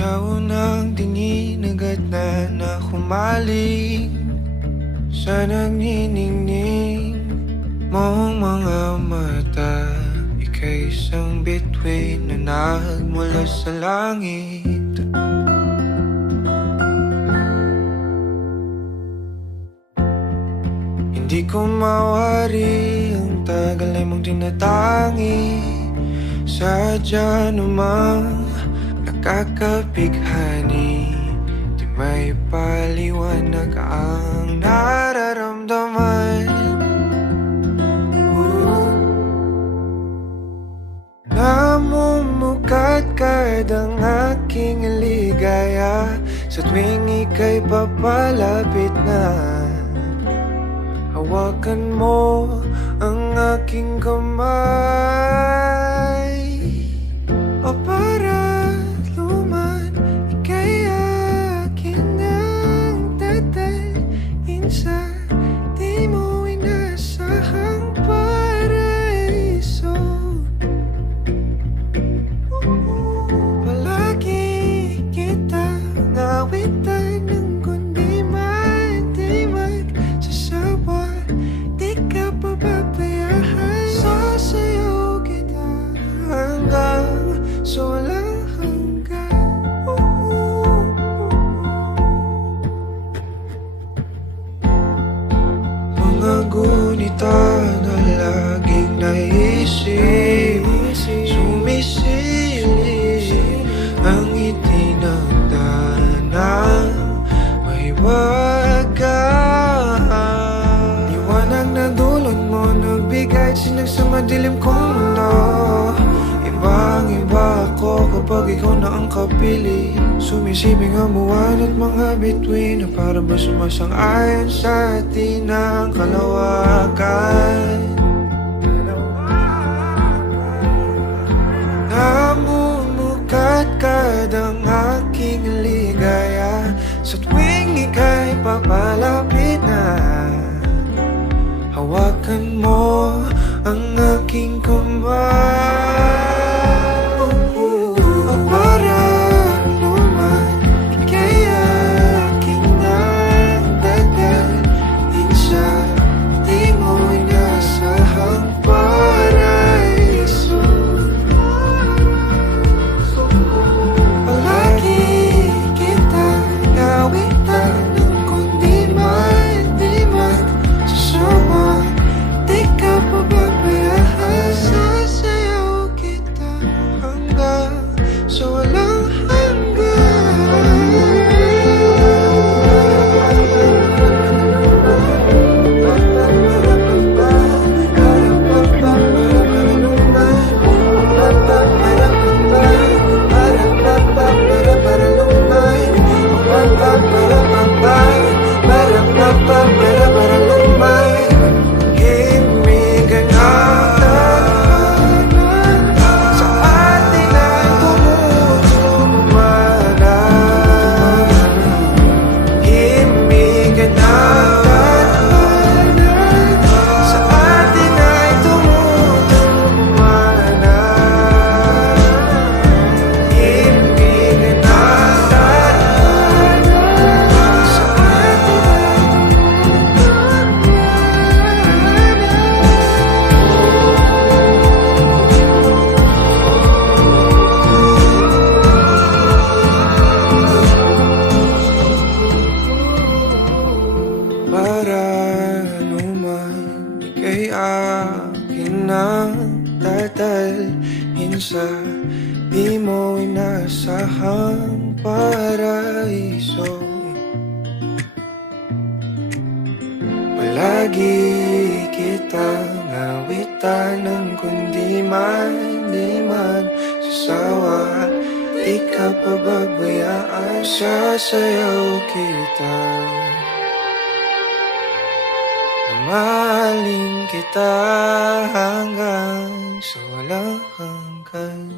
Sa unang tingin agad na humaling sa nagniningning mong mga mata. Ika'y isang bituin na nagmula sa langit. Hindi ko mawari ang tagal ay mong tinatangi. Sadya namang nakakapighani, di may paliwanag ang nararamdaman. Namumukat kadang aking ligaya sa tuwing ika'y papalapit na. Hawakan mo ang aking kamay, o para luman, ika'y akin ang dadalhin sa di mo inasahang paraiso. Palagi kitang awitan ng kundi man di magsasawa. Di ka pababayaan, sasayaw kita hanggang sa walang hanggan. Mga gunita na laging naisip, sumisilip ang itinagdanang may wagas. Liwanag na dulot mo, nagbigay sinag sa madilim kong mundo. Ibang-iba ako kapag ikaw na ang kapili. Sumisibing ang buwan at mga bituin na para ba sumasang-ayon sa atin ang kalawakan. Namumukat kadang aking ligaya sa tuwing ika'y papalapit na. Hawakan mo ang aking kamay, o para luman, ika'y aking dadalhin sa di mo inasahang paraiso. Palagi kitang awitan ng kundi man di magsasawa. Di ka pababayaan, sasayaw kita hanggang sa walang dadalhin sa di mo inasahang paraiso. Palagi kitang awitan ng kundi man di magsasawa. Di ka pababayaan, sasayaw kita. Mahalin kita hanggang sa walang hanggan.